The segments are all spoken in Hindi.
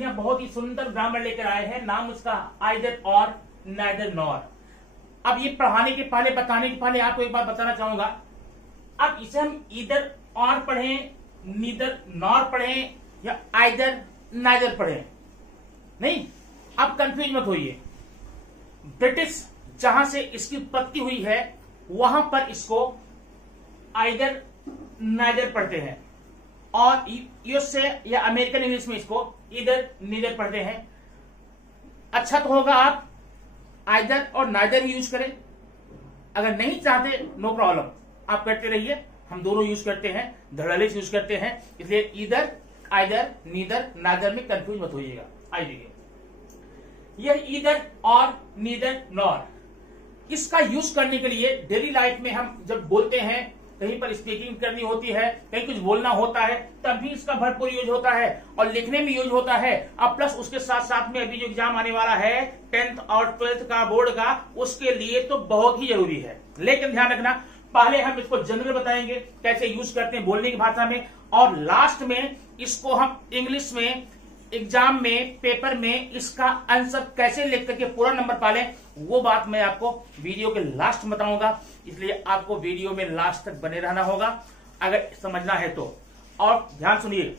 बढ़िया बहुत ही सुंदर ग्रामर लेकर आए हैं, नाम उसका आइदर और नाइदर नॉर। अब ये पढ़ाने के पहले बताने के पहले आपको एक बात बताना चाहूंगा, अब इसे हम इधर और पढ़ें, नीदर नॉर पढ़ें या आइदर नाइदर पढ़ें, नहीं, अब कंफ्यूज मत होइए। ब्रिटिश जहां से इसकी उत्पत्ति हुई है वहां पर इसको आइदर नाइदर पढ़ते हैं, और यूएस से या अमेरिकन इंग्लिश में इसको इधर नीदर पढ़ते हैं। अच्छा तो होगा आप आइदर और नाइदर यूज करें, अगर नहीं चाहते नो प्रॉब्लम, आप करते रहिए, हम दोनों यूज करते हैं, धड़ल्ले यूज करते हैं, इसलिए इधर आइदर नीदर नाइदर में कंफ्यूज मत होइएगा। आइए, यह इधर और नीदर नॉर, इसका यूज करने के लिए डेली लाइफ में हम जब बोलते हैं, कहीं पर स्पीकिंग करनी होती है, कहीं कुछ बोलना होता है, तभी इसका भरपूर यूज होता है और लिखने में यूज होता है। अब प्लस उसके साथ साथ में अभी जो एग्जाम आने वाला है 10th और 12th का बोर्ड का, उसके लिए तो बहुत ही जरूरी है। लेकिन ध्यान रखना, पहले हम इसको जनरल बताएंगे कैसे यूज करते हैं बोलने की भाषा में, और लास्ट में इसको हम इंग्लिश में एग्जाम में पेपर में इसका आंसर कैसे लिख करके पूरा नंबर पालें, वो बात मैं आपको वीडियो के लास्ट में बताऊंगा। इसलिए आपको वीडियो में लास्ट तक बने रहना होगा अगर समझना है तो। और ध्यान सुनिए,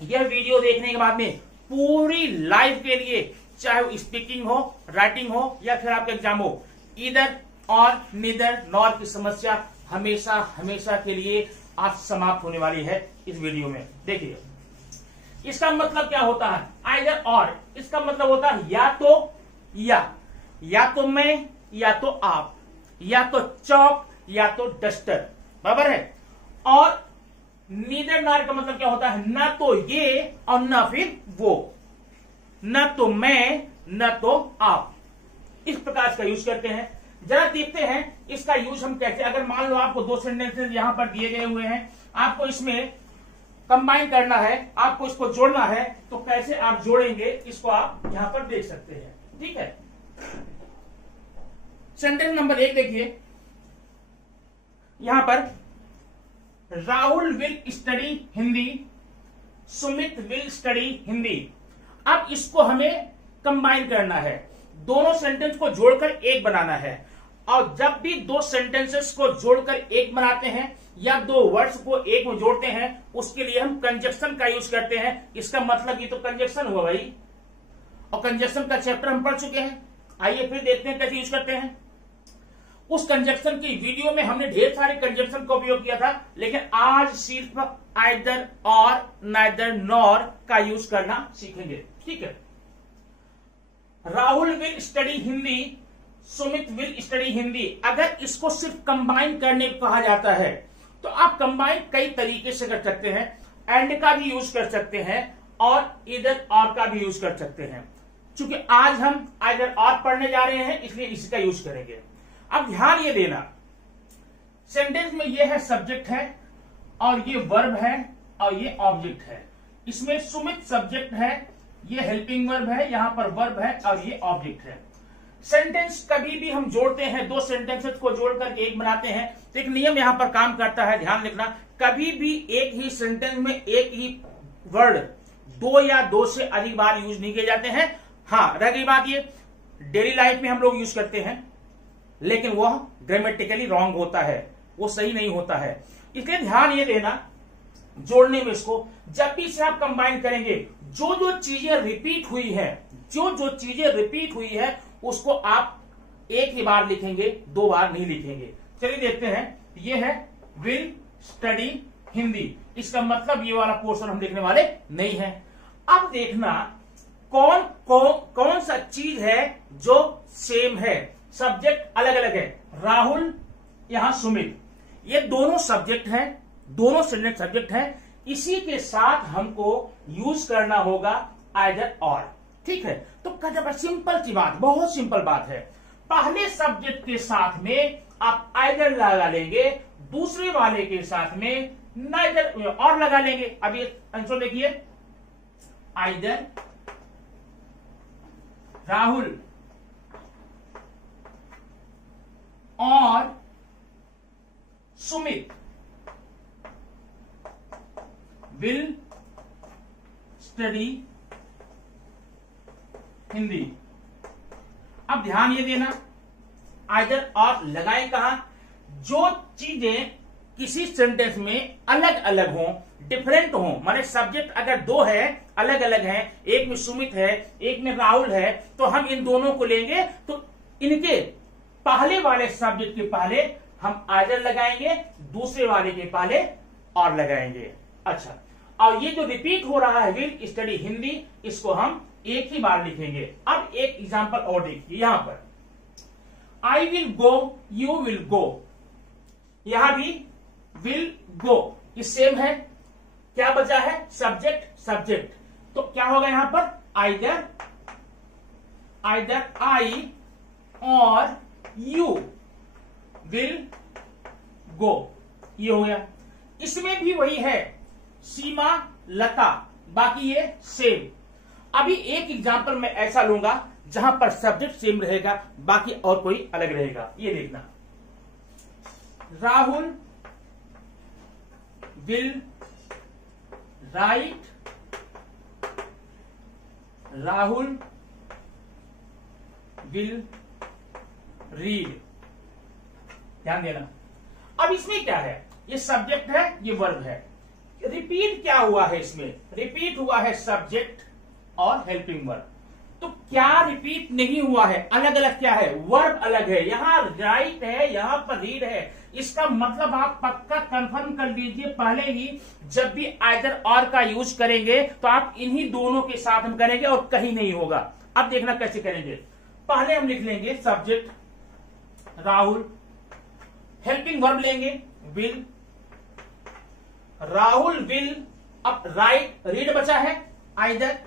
यह वीडियो देखने के बाद में पूरी लाइफ के लिए, चाहे वो स्पीकिंग हो, राइटिंग हो या फिर आपका एग्जाम हो, इधर और नीदर नॉर की समस्या हमेशा हमेशा के लिए आज समाप्त होने वाली है इस वीडियो में। देखिए, इसका मतलब क्या होता है, आइदर और, इसका मतलब होता है या तो या तो मैं या तो आप, या तो चौक या तो डस्टर, बराबर है। और नीदर नॉर का मतलब क्या होता है, ना तो ये और ना फिर वो, ना तो मैं ना तो आप, इस प्रकार इसका यूज करते हैं। जरा देखते हैं इसका यूज हम कैसे, अगर मान लो आपको दो सेंटेंसेस यहां पर दिए गए हुए हैं, आपको इसमें कंबाइन करना है, आपको इसको जोड़ना है, तो कैसे आप जोड़ेंगे इसको आप यहां पर देख सकते हैं। ठीक है, सेंटेंस नंबर 1 देखिए, यहां पर Rahul will study Hindi, Sumit will study Hindi. अब इसको हमें कंबाइन करना है, दोनों सेंटेंस को जोड़कर एक बनाना है। और जब भी दो सेंटेंसेस को जोड़कर एक बनाते हैं या दो वर्ड्स को एक में जोड़ते हैं, उसके लिए हम कंजक्शन का यूज करते हैं। इसका मतलब ये तो कंजक्शन हुआ भाई, और कंजक्शन का चैप्टर हम पढ़ चुके हैं। आइए फिर देखते हैं कैसे यूज करते हैं। उस कंजक्शन की वीडियो में हमने ढेर सारे कंजक्शन का उपयोग किया था, लेकिन आज सिर्फ आइदर और नाइदर नॉर का यूज करना सीखेंगे। ठीक है, Rahul will study Hindi, Sumit will study Hindi. अगर इसको सिर्फ कंबाइन करने को कहा जाता है तो आप कंबाइन कई तरीके से कर सकते हैं, एंड का भी यूज कर सकते हैं और इधर और का भी यूज कर सकते हैं। चूंकि आज हम आइदर और पढ़ने जा रहे हैं इसलिए इसी का यूज करेंगे। अब ध्यान ये देना, सेंटेंस में ये है सब्जेक्ट है और ये वर्ब है और ये ऑब्जेक्ट है। इसमें सुमित सब्जेक्ट है, ये हेल्पिंग वर्ब है, यहां पर वर्ब है और ये ऑब्जेक्ट है। सेंटेंस कभी भी हम जोड़ते हैं, दो सेंटेंसेस को जोड़कर एक बनाते हैं, तो एक नियम यहां पर काम करता है, ध्यान रखना। कभी भी एक ही सेंटेंस में एक ही वर्ड दो या दो से अधिक बार यूज नहीं किए जाते हैं। हाँ, रह गई बात, ये डेली लाइफ में हम लोग यूज करते हैं, लेकिन वह ग्रामेटिकली रॉन्ग होता है, वो सही नहीं होता है। इसलिए ध्यान ये देना, जोड़ने में इसको जब भी इसे आप कंबाइन करेंगे, जो जो चीजें रिपीट हुई है, जो जो चीजें रिपीट हुई है उसको आप एक ही बार लिखेंगे, दो बार नहीं लिखेंगे। चलिए देखते हैं, ये है विल स्टडी हिंदी, इसका मतलब ये वाला पोर्शन हम लिखने वाले नहीं है। अब देखना कौन सा चीज है जो सेम है, सब्जेक्ट अलग अलग है। राहुल, यहां सुमित, ये दोनों सब्जेक्ट हैं, दोनों सब्जेक्ट हैं, इसी के साथ हमको यूज करना होगा आइदर और। ठीक है, तो सिंपल सी बात, बहुत सिंपल बात है। पहले सब्जेक्ट के साथ में आप आइदर लगा लेंगे, दूसरे वाले के साथ में नाइदर और लगा लेंगे। अब ये आंसर देखिए, आइदर राहुल और सुमित विल स्टडी हिंदी। अब ध्यान ये देना, आइदर और लगाए कहा, जो चीजें किसी सेंटेंस में अलग अलग हों, डिफरेंट हों, माने सब्जेक्ट अगर दो है अलग अलग हैं, एक में सुमित है एक में राहुल है, तो हम इन दोनों को लेंगे तो इनके पहले वाले सब्जेक्ट के पहले हम आइदर लगाएंगे, दूसरे वाले के पहले और लगाएंगे। अच्छा, और ये जो रिपीट हो रहा है विल स्टडी हिंदी, इसको हम एक ही बार लिखेंगे। अब एक एग्जांपल और देखिए, यहां पर I will go, you will go, यहां भी विल गो ये सेम है, क्या बचा है सब्जेक्ट सब्जेक्ट, तो क्या होगा यहां पर आइदर आई और यू विल गो, ये हो गया। इसमें भी वही है, सीमा लता, बाकी ये सेम। अभी एक एग्जांपल मैं ऐसा लूंगा जहां पर सब्जेक्ट सेम रहेगा, बाकी और कोई अलग रहेगा। ये देखना, Rahul will write, Rahul will read. ध्यान देना, अब इसमें क्या है, ये सब्जेक्ट है ये वर्ब है, रिपीट क्या हुआ है, इसमें रिपीट हुआ है सब्जेक्ट और हेल्पिंग वर्ब। तो क्या रिपीट नहीं हुआ है, अलग अलग क्या है, वर्ब अलग है, यहां राइट है यहां पर रीड है। इसका मतलब आप पक्का कंफर्म कर लीजिए, पहले ही जब भी आइदर और का यूज करेंगे तो आप इन्हीं दोनों के साथ हम करेंगे और कहीं नहीं होगा। अब देखना कैसे करेंगे, पहले हम लिख लेंगे सब्जेक्ट राहुल, हेल्पिंग वर्ब लेंगे विल, राहुल विल, अब राइट रीड बचा है, आइदर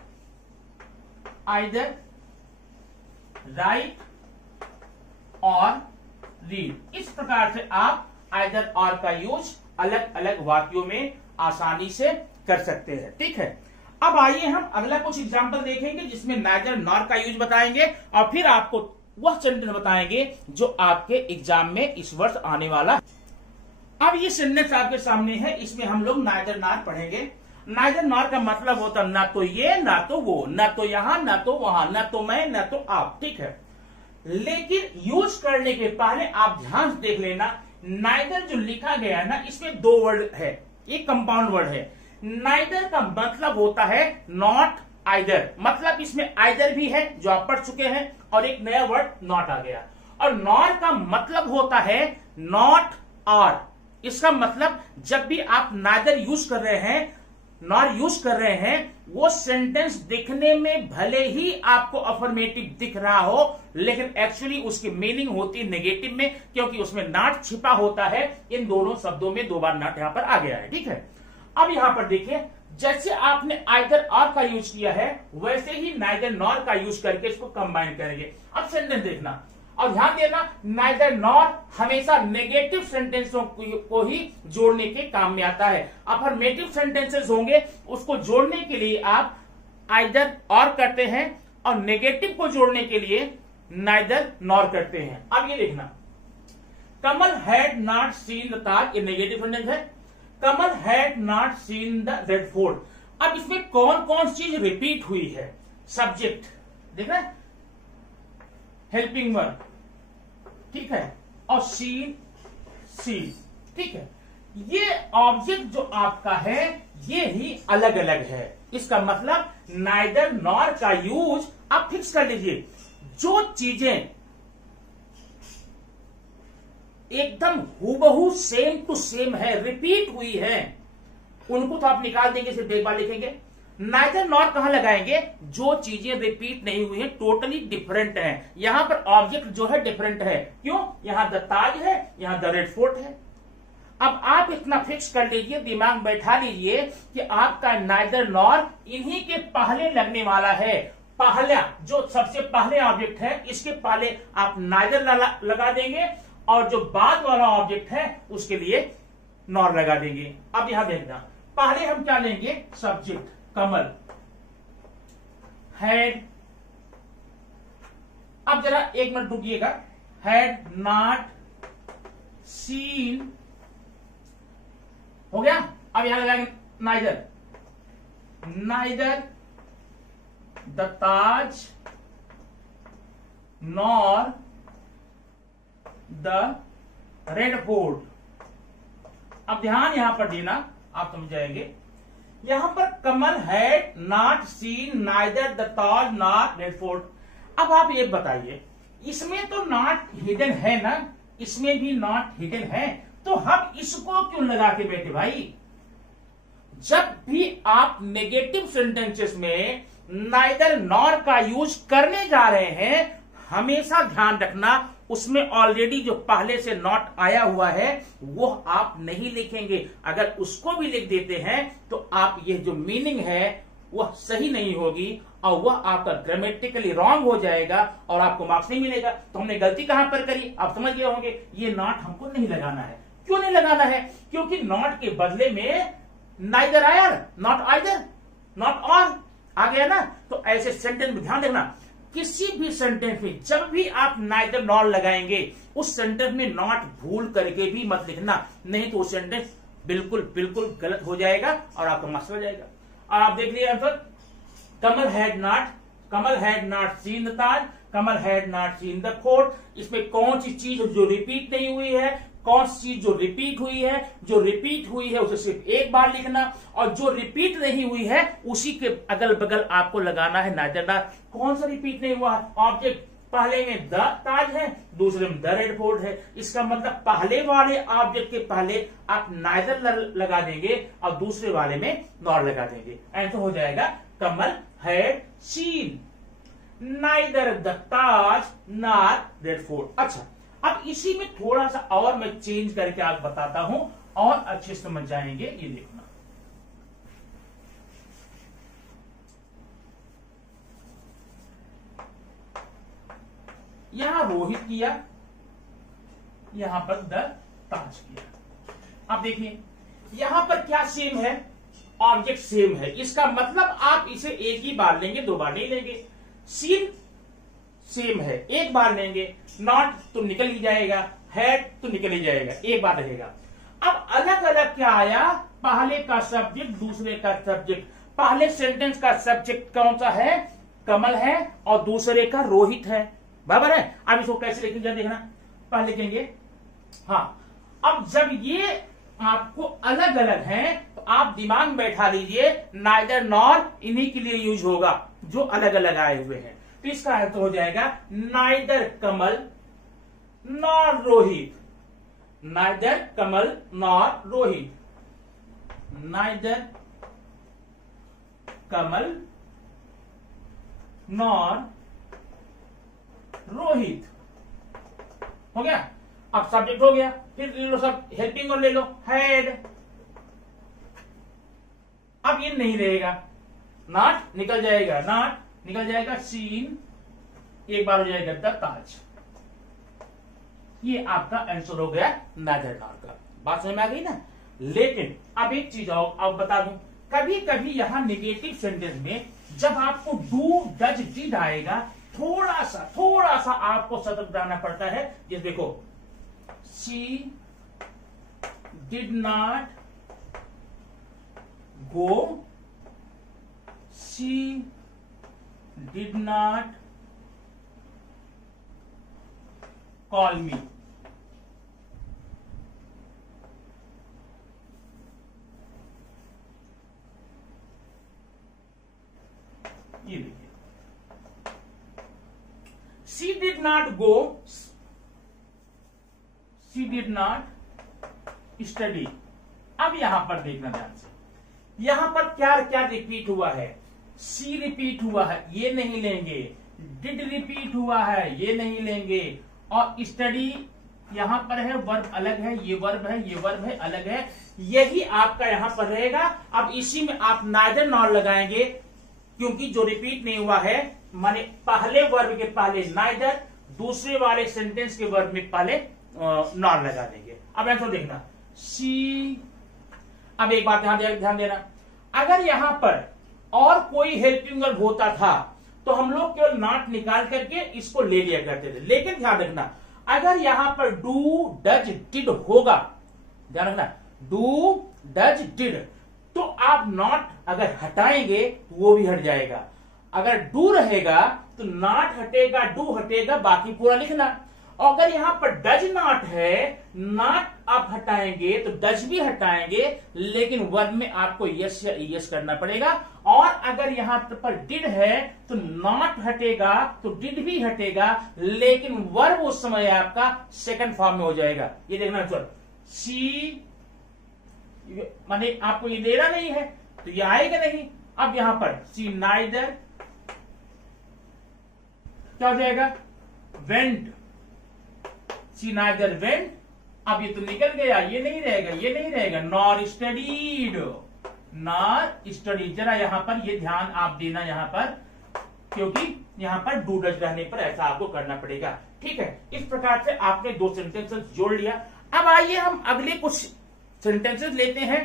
राइट और रीड। इस प्रकार से आप आइदर और का यूज अलग अलग वाक्यों में आसानी से कर सकते हैं। ठीक है, अब आइए हम अगला कुछ एग्जांपल देखेंगे जिसमें नाइदर नॉर का यूज बताएंगे और फिर आपको वह सेंटेंस बताएंगे जो आपके एग्जाम में इस वर्ष आने वाला है। अब ये सेंटेंस आपके सामने है, इसमें हम लोग नाइदर नॉर पढ़ेंगे। नाइदर नॉर का मतलब होता ना तो ये ना तो वो, ना तो यहां ना तो वहां, ना तो मैं ना तो आप। ठीक है, लेकिन यूज करने के पहले आप ध्यान से देख लेना, नाइदर जो लिखा गया ना इसमें दो वर्ड है, एक कंपाउंड वर्ड है। नाइदर का मतलब होता है नॉट आइदर, मतलब इसमें आइदर भी है जो आप पढ़ चुके हैं और एक नया वर्ड नॉट आ गया। और नॉर का मतलब होता है नॉट और, इसका मतलब जब भी आप नाइदर यूज कर रहे हैं, नॉर यूज कर रहे हैं, वो सेंटेंस दिखने में भले ही आपको अफर्मेटिव दिख रहा हो, लेकिन एक्चुअली उसकी मीनिंग होती है नेगेटिव में, क्योंकि उसमें नॉट छिपा होता है। इन दोनों शब्दों में दो बार नॉट यहां पर आ गया है। ठीक है, अब यहां पर देखिए, जैसे आपने आइदर और का यूज किया है वैसे ही नाइदर नॉर का यूज करके इसको कंबाइन करेंगे। अब सेंटेंस देखना और ध्यान देना, नाइदर नॉर हमेशा नेगेटिव सेंटेंसों को ही जोड़ने के काम में आता है। अफर्मेटिव सेंटेंसेस होंगे उसको जोड़ने के लिए आप आइदर और करते हैं और नेगेटिव को जोड़ने के लिए नाइदर नॉर करते हैं। अब ये देखना, Kamal had not seen the Taj, ये नेगेटिव सेंटेंस है। Kamal had not seen the Red Fort. अब इसमें कौन कौन चीज रिपीट हुई है, सब्जेक्ट देख रहे, हेल्पिंग वर्ब, ठीक है, और सीन, ठीक है, ये ऑब्जेक्ट जो आपका है ये ही अलग अलग है। इसका मतलब नाइदर नॉर का यूज आप फिक्स कर लीजिए, जो चीजें एकदम हूबहू सेम टू सेम है, रिपीट हुई है, उनको तो आप निकाल देंगे, सिर्फ एक बार लिखेंगे। नाइदर नॉर कहां लगाएंगे, जो चीजें रिपीट नहीं हुई है, टोटली डिफरेंट है। यहां पर ऑब्जेक्ट जो है डिफरेंट है, क्यों, यहां द ताज है, यहां द रेड फोर्ट है। अब आप इतना फिक्स कर लीजिए, दिमाग बैठा लीजिए कि आपका नाइदर नॉर इन्हीं के पहले लगने वाला है। पहला जो सबसे पहले ऑब्जेक्ट है इसके पहले आप नाइदर लगा देंगे और जो बाद वाला ऑब्जेक्ट है उसके लिए नॉर लगा देंगे। अब यहां देखना, पहले हम क्या लेंगे, सब्जेक्ट कमल हैड, अब जरा एक मिनट रुकिएगा, हैड नॉट सीन हो गया। अब यहां लगाएंगे neither the Taj nor the Red Fort. अब ध्यान यहां पर देना, आप समझ जाएंगे। यहां पर Kamal had not seen neither the Taj nor Red Fort. अब आप ये बताइए, इसमें तो नॉट हिडन है ना, इसमें भी नॉट हिडन है, तो हम इसको क्यों लगा के बैठे भाई? जब भी आप नेगेटिव सेंटेंसेस में नाइदर नॉर का यूज करने जा रहे हैं, हमेशा ध्यान रखना उसमें ऑलरेडी जो पहले से नॉट आया हुआ है वो आप नहीं लिखेंगे। अगर उसको भी लिख देते हैं तो आप ये जो मीनिंग है वह सही नहीं होगी और वह आपका ग्रामेटिकली रॉन्ग हो जाएगा और आपको मार्क्स नहीं मिलेगा। तो हमने गलती कहां पर करी, आप समझ गए होंगे। ये नॉट हमको नहीं लगाना है। क्यों नहीं लगाना है? क्योंकि नॉट के बदले में नाइदर आया, नॉट आइदर, नॉट और आ गया ना। तो ऐसे सेंटेंस में ध्यान देना, किसी भी सेंटेंस में जब भी आप नाइदर नॉर लगाएंगे उस सेंटेंस में नॉट भूल करके भी मत लिखना, नहीं तो वो सेंटेंस बिल्कुल बिल्कुल गलत हो जाएगा और आपका मार्क्स हो जाएगा। और आप देख लीजिए answer, Kamal had not seen the Taj, Kamal had not seen the fort. इसमें कौन सी चीज जो रिपीट नहीं हुई है, कौन सी चीज जो रिपीट हुई है, जो रिपीट हुई है उसे सिर्फ एक बार लिखना और जो रिपीट नहीं हुई है उसी के अगल बगल आपको लगाना है नाइदर नॉर। कौन सा रिपीट नहीं हुआ? ऑब्जेक्ट पहले में द ताज है, दूसरे में द रेड फोर्ट है। इसका मतलब पहले वाले ऑब्जेक्ट के पहले आप नाइदर लगा देंगे और दूसरे वाले में नॉर लगा देंगे। ऐसा हो जाएगा Kamal had seen neither the Taj nor Red Fort. अच्छा, अब इसी में थोड़ा सा और मैं चेंज करके आप बताता हूं और अच्छे से समझ जाएंगे। ये देखना, यहां रोहित किया, यहां पर द ताज किया। अब देखिए यहां पर क्या सेम है, ऑब्जेक्ट सेम है। इसका मतलब आप इसे एक ही बार लेंगे, दो बार नहीं लेंगे। सीन सेम है, एक बार लेंगे। नॉट तो निकल ही जाएगा, हैड तो निकल ही जाएगा, एक बार रहेगा। अब अलग अलग क्या आया, पहले का सब्जेक्ट दूसरे का सब्जेक्ट। पहले सेंटेंस का सब्जेक्ट कौन सा है, कमल है, और दूसरे का रोहित है, बराबर है। अब इसको कैसे लिखेंगे देखना, पहले लिखेंगे, हाँ। अब जब ये आपको अलग अलग हैं तो आप दिमाग में बैठा लीजिए नाइदर नॉर इन्हीं के लिए यूज होगा जो अलग अलग आए हुए हैं। तो इसका अर्थ हो जाएगा नाइदर कमल नॉर रोहित, नाइदर कमल नॉर रोहित, नाइदर कमल नॉर रोहित। हो गया। अब सब्जेक्ट हो गया, फिर ले लो सब हेल्पिंग और ले लो हैड। अब ये नहीं रहेगा, नॉट निकल जाएगा, नॉट निकल जाएगा, सीन एक बार हो जाएगा द ताज। ये आपका आंसर हो गया नाइदर नॉर का। बात समझ में आ गई ना। लेकिन अब एक चीज और अब बता दूं, कभी कभी यहां नेगेटिव सेंटेंस में जब आपको डू डज डिड आएगा थोड़ा सा आपको सतर्क रहना पड़ता है। जैसे देखो, she did not go, she did not call मी। ये देखिए, she did not go, she did not study. अब यहां पर देखना ध्यान से, यहां पर क्या क्या रिपीट हुआ है, सी रिपीट हुआ है, ये नहीं लेंगे। डिड रिपीट हुआ है, ये नहीं लेंगे। और स्टडी यहां पर है, वर्ब अलग है, ये वर्ब है, ये वर्ब है, अलग है, यही आपका यहां पर रहेगा। अब इसी में आप नाइदर नॉर लगाएंगे क्योंकि जो रिपीट नहीं हुआ है, माने पहले वर्ब के पहले नाइदर, दूसरे वाले सेंटेंस के वर्ब में पहले नॉर लगा देंगे। अब ऐसा देखना, सी। अब एक बात ध्यान देना, अगर यहां पर और कोई हेल्पिंग वर्ब होता था तो हम लोग केवल नॉट निकाल करके इसको ले लिया करते थे। लेकिन ध्यान रखना, अगर यहां पर डू डज डिड होगा, ध्यान रखना, डू डज डिड, तो आप नॉट अगर हटाएंगे तो वो भी हट जाएगा। अगर डू रहेगा तो नॉट हटेगा, डू हटेगा, बाकी पूरा लिखना। और अगर यहां पर डज नॉट है, नॉट आप हटाएंगे तो डज भी हटाएंगे, लेकिन वर्ब में आपको यस या यस करना पड़ेगा। और अगर यहां पर डिड है तो नॉट हटेगा तो डिड भी हटेगा, लेकिन वर्ब उस समय आपका सेकंड फॉर्म में हो जाएगा। ये देखना सर, शी माने आपको ये देना नहीं है तो ये आएगा नहीं। अब यहां पर सी नाइदर क्या हो जाएगा, वेंट, सी नाइदर वेंट। अब ये तो निकल गया, ये नहीं रहेगा, ये नहीं रहेगा। Nor studied, nor studied. जरा यहां पर ये ध्यान आप देना यहां पर, क्योंकि यहां पर डू डज रहने पर ऐसा आपको करना पड़ेगा। ठीक है, इस प्रकार से आपने 2 सेंटेंसेस जोड़ लिया। अब आइए हम अगले कुछ सेंटेंसेस लेते हैं,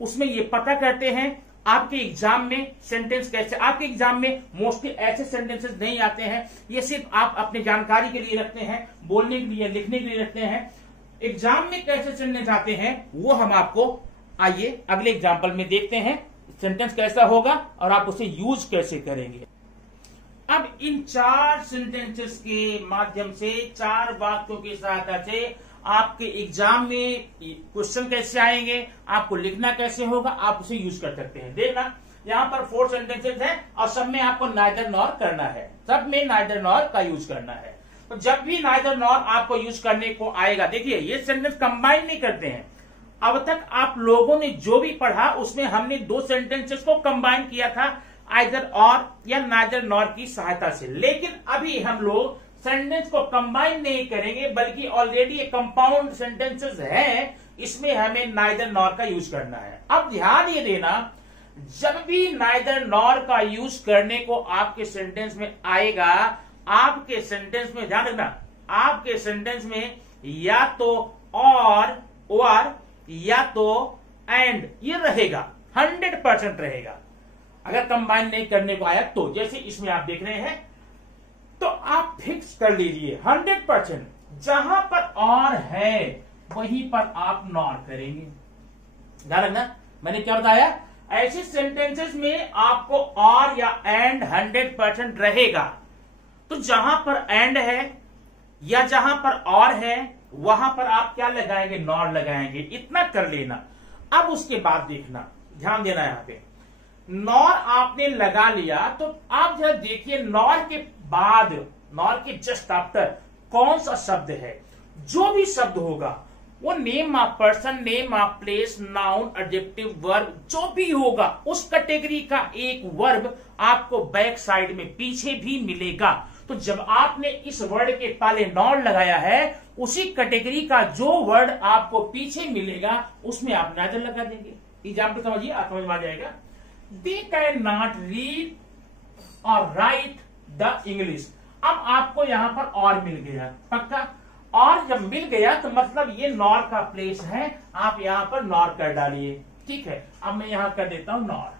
उसमें ये पता करते हैं आपके एग्जाम में सेंटेंस कैसे। आपके एग्जाम में मोस्टली ऐसे सेंटेंसेस नहीं आते हैं, ये सिर्फ आप अपनी जानकारी के लिए रखते हैं, बोलने के लिए, लिखने के लिए रखते हैं। एग्जाम में कैसे सेंटेंस आते हैं वो हम आपको आइए अगले एग्जाम्पल में देखते हैं, सेंटेंस कैसा होगा और आप उसे यूज कैसे करेंगे। अब इन 4 सेंटेंसेस के माध्यम से, 4 वाक्यों की सहायता से आपके एग्जाम में क्वेश्चन कैसे आएंगे, आपको लिखना कैसे होगा, आप उसे यूज कर सकते हैं। देखना यहाँ पर 4 सेंटेंसेस हैं और सब में आपको नाइदर नॉर करना है, सब में नाइदर नॉर का यूज करना है। तो जब भी नाइदर नॉर आपको यूज करने को आएगा, देखिए ये सेंटेंस कंबाइन नहीं करते हैं। अब तक आप लोगों ने जो भी पढ़ा उसमें हमने 2 सेंटेंसेस को कंबाइन किया था, आइदर और या नाइदर नॉर की सहायता से। लेकिन अभी हम लोग सेंटेंस को कंबाइन नहीं करेंगे, बल्कि ऑलरेडी ये कंपाउंड सेंटेंसेस है, इसमें हमें नाइदर नॉर का यूज करना है। अब ध्यान ये देना, जब भी नाइदर नॉर का यूज करने को आपके सेंटेंस में आएगा, आपके सेंटेंस में ध्यान रखना, आपके सेंटेंस में या तो और या तो एंड ये रहेगा, 100% रहेगा। अगर कंबाइन नहीं करने को आया तो, जैसे इसमें आप देख रहे हैं, तो आप फिक्स कर लीजिए 100%, जहां पर और है वहीं पर आप नॉर करेंगे। ध्यान रखना, मैंने क्या बताया, ऐसे सेंटेंसेस में आपको और या एंड 100% रहेगा। तो जहां पर एंड है या जहां पर और है वहां पर आप क्या लगाएंगे, नॉर लगाएंगे। इतना कर लेना। अब उसके बाद देखना, ध्यान देना, यहां पे नॉर आपने लगा लिया तो आप जरा देखिए नॉर के बाद, नॉर के जस्ट आफ्टर कौन सा शब्द है। जो भी शब्द होगा वो name of person, name of place, noun, adjective, verb, जो भी होगा उस कैटेगरी का एक वर्ब आपको बैक साइड में पीछे भी मिलेगा। तो जब आपने इस वर्ड के पहले नॉर लगाया है, उसी कैटेगरी का जो वर्ड आपको पीछे मिलेगा उसमें आप नाइदर लगा देंगे। एग्जाम्पल समझिए, आप समझ में आ जाएगा। दे कैन नॉट रीड और राइट द इंग्लिश। अब आपको यहां पर और मिल गया, पक्का। और जब मिल गया तो मतलब ये नॉर का प्लेस है, आप यहां पर नॉर कर डालिए। ठीक है, अब मैं यहां कर देता हूं नॉर,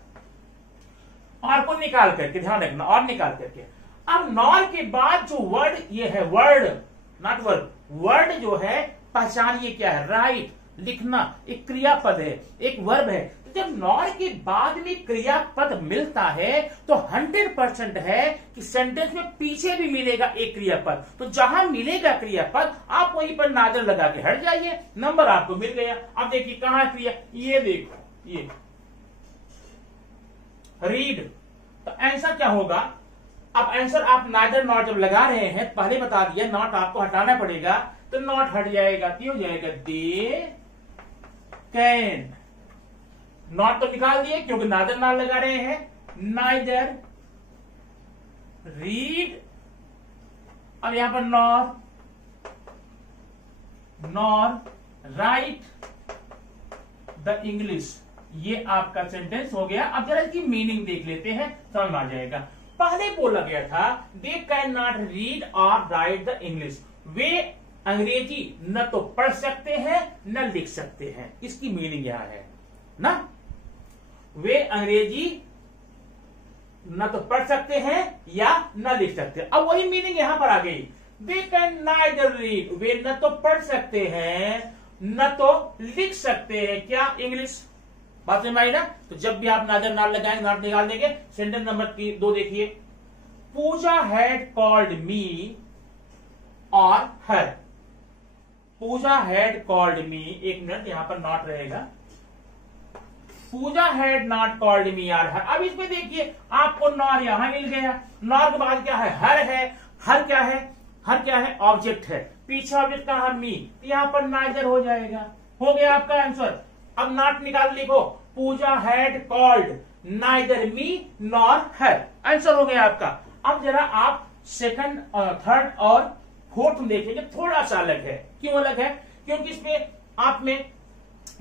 और को निकाल करके, ध्यान रखना, और निकाल करके। अब नॉर के बाद जो वर्ड ये है, वर्ड नॉट वर्ब, वर्ड जो है पहचानिए क्या है, राइट, लिखना, एक क्रियापद है, एक वर्ब है। जब नॉर के बाद में क्रियापद मिलता है तो 100% है कि सेंटेंस में पीछे भी मिलेगा एक क्रियापद। तो जहां मिलेगा क्रियापद आप वहीं पर नाइदर लगा के हट जाइए, नंबर आपको मिल गया। अब देखिए कहां क्रिया, ये देखो, ये रीड। तो आंसर क्या होगा, अब आंसर आप नाइदर नॉट जब लगा रहे हैं, पहले बता दिया नॉट आपको हटाना पड़ेगा, तो नॉट हट जाएगा, क्यों हो जाएगा, दे कैन। नॉट तो निकाल दिए क्योंकि नाइदर नॉट लगा रहे हैं, नाइदर रीड। अब यहां पर नॉर राइट द इंग्लिश। ये आपका सेंटेंस हो गया। अब जरा इसकी मीनिंग देख लेते हैं, समझ में आ जाएगा। पहले बोला गया था दे कैन नॉट रीड और राइट द इंग्लिश, वे अंग्रेजी न तो पढ़ सकते हैं न लिख सकते हैं। इसकी मीनिंग यहां है ना, वे अंग्रेजी न तो पढ़ सकते हैं या न लिख सकते। अब वही मीनिंग यहां पर आ गई, दे कैन नाइदर रीड, वे न तो पढ़ सकते हैं न तो लिख सकते हैं क्या, इंग्लिश। बात समझ में आई ना। तो जब भी आप नाइदर नॉट लगाएंगे, नॉट निकाल देंगे। सेंटेंस नंबर 2 देखिए, पूजा हैड कॉल्ड मी और हर। पूजा हैड कॉल्ड मी, एक मिनट यहां पर नॉट रहेगा, पूजा हैड नॉट कॉल्ड मी और हर। अब इसमें देखिए आपको नॉर यहां मिल गया, नॉर के बाद क्या है, हर है। हर क्या है, हर क्या है, ऑब्जेक्ट है, पीछे ऑब्जेक्ट का है मी, तो यहां पर नाइदर हो जाएगा। हो गया आपका आंसर। अब नॉट निकाल लिखो, Pooja had called neither me nor her, answer हो गया आपका। अब जरा आप सेकंड, थर्ड और फोर्थ में देखेंगे, थोड़ा सा अलग है। क्यों अलग है? क्योंकि इसमें आप में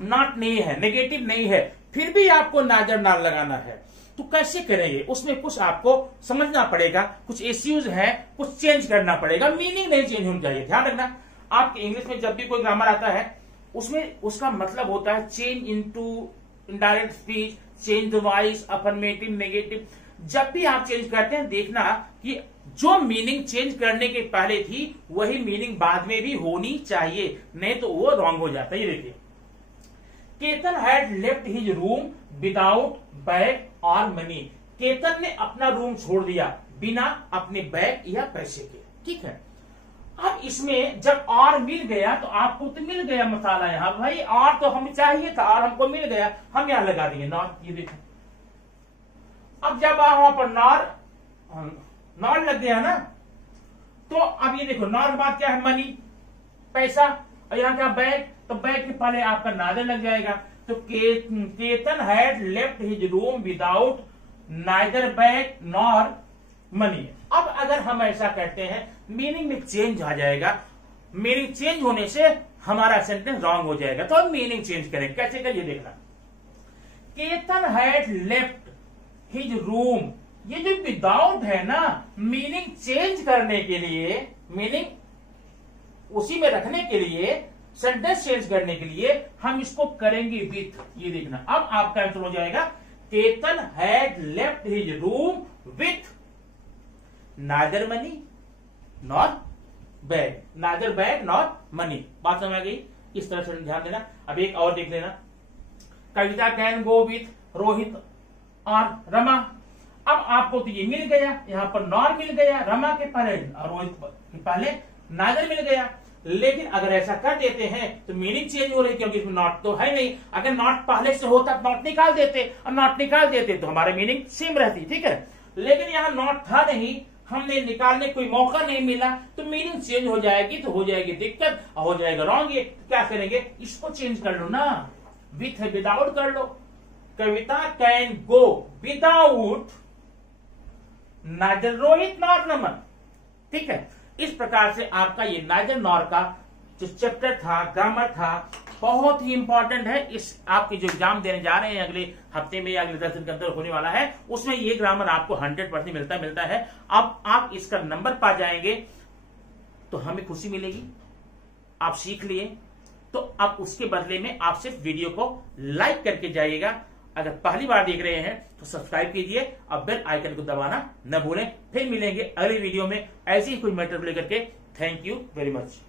नॉट नहीं है, नेगेटिव नहीं है, फिर भी आपको नाइदर नॉर लगाना है। तो कैसे करेंगे, उसमें कुछ आपको समझना पड़ेगा, कुछ इश्यूज है, कुछ चेंज करना पड़ेगा, मीनिंग नहीं चेंज होनी चाहिए। ध्यान रखना, आपके इंग्लिश में जब भी कोई ग्रामर आता है उसमें उसका मतलब होता है change into indirect speech, change the voice, affirmative, negative. जब भी आप चेंज करते हैं देखना कि जो मीनिंग चेंज करने के पहले थी वही मीनिंग बाद में भी होनी चाहिए, नहीं तो वो रॉन्ग हो जाता है। ये देखिए, Ketan had left his room without bag और मनी। केतन ने अपना रूम छोड़ दिया बिना अपने बैग या पैसे के। ठीक है, अब इसमें जब और मिल गया तो आपको तो मिल गया मसाला यहां भाई, और तो हमें चाहिए था और हमको मिल गया, हम यहां लगा देंगे नॉट। ये देखो, अब जब वहां पर नॉट लग गया ना, तो अब ये देखो नॉट के बाद क्या है, मनी, पैसा, और यहां क्या बैग, तो बैग के पहले आपका नादर लग जाएगा। तो Ketan had left his room without neither bag nor money. अब अगर हम ऐसा कहते हैं मीनिंग में चेंज आ जाएगा, मीनिंग चेंज होने से हमारा सेंटेंस रॉन्ग हो जाएगा। तो अब मीनिंग चेंज करें, कैसे करिए देखना। Ketan had left his room, ये जो विदाउट है ना, मीनिंग चेंज करने के लिए, मीनिंग उसी में रखने के लिए, सेंटेंस चेंज करने के लिए हम इसको करेंगे विथ। ये देखना, अब आपका आंसर हो जाएगा Ketan had left his room with neither money not bag, neither bag not money. बात समझ आ गई? इस तरह से ध्यान देना। अब एक और देख लेना, कविता कैन गो विथ रोहित और रमा। अब आपको तो ये मिल गया, यहां पर नॉर मिल गया, रमा के पहले और रोहित के पहले नाइदर मिल गया। लेकिन अगर ऐसा कर देते हैं तो मीनिंग चेंज हो रही, क्योंकि इसमें नॉट तो है नहीं। अगर नॉट पहले से होता तो नॉट निकाल देते, और नॉट निकाल देते तो हमारा मीनिंग सेम रहती। ठीक है, लेकिन यहाँ नॉट था नहीं, हमने निकालने कोई मौका नहीं मिला, तो मीनिंग चेंज हो जाएगी, तो हो जाएगी दिक्कत, हो जाएगा रॉन्ग। ये क्या करेंगे, इसको चेंज कर लो ना, विथ है विदाउट कर लो। Kavita can go without neither Rohit nor Raman. ठीक है, इस प्रकार से आपका ये नाइदर नॉर का जो चैप्टर था, ग्रामर था, बहुत ही इंपॉर्टेंट है। इस आपके जो एग्जाम देने जा रहे हैं अगले हफ्ते में या अगले 10 दिन के अंदर होने वाला है, उसमें ये ग्रामर आपको 100% मिलता है। अब आप इसका नंबर पा जाएंगे तो हमें खुशी मिलेगी, आप सीख लिए। तो अब उसके बदले में आप सिर्फ वीडियो को लाइक करके जाइएगा। अगर पहली बार देख रहे हैं तो सब्सक्राइब कीजिए और बेल आइकन को दबाना न भूलें। फिर मिलेंगे अगली वीडियो में ऐसे ही कोई मैटर लेकर के। Thank you very much.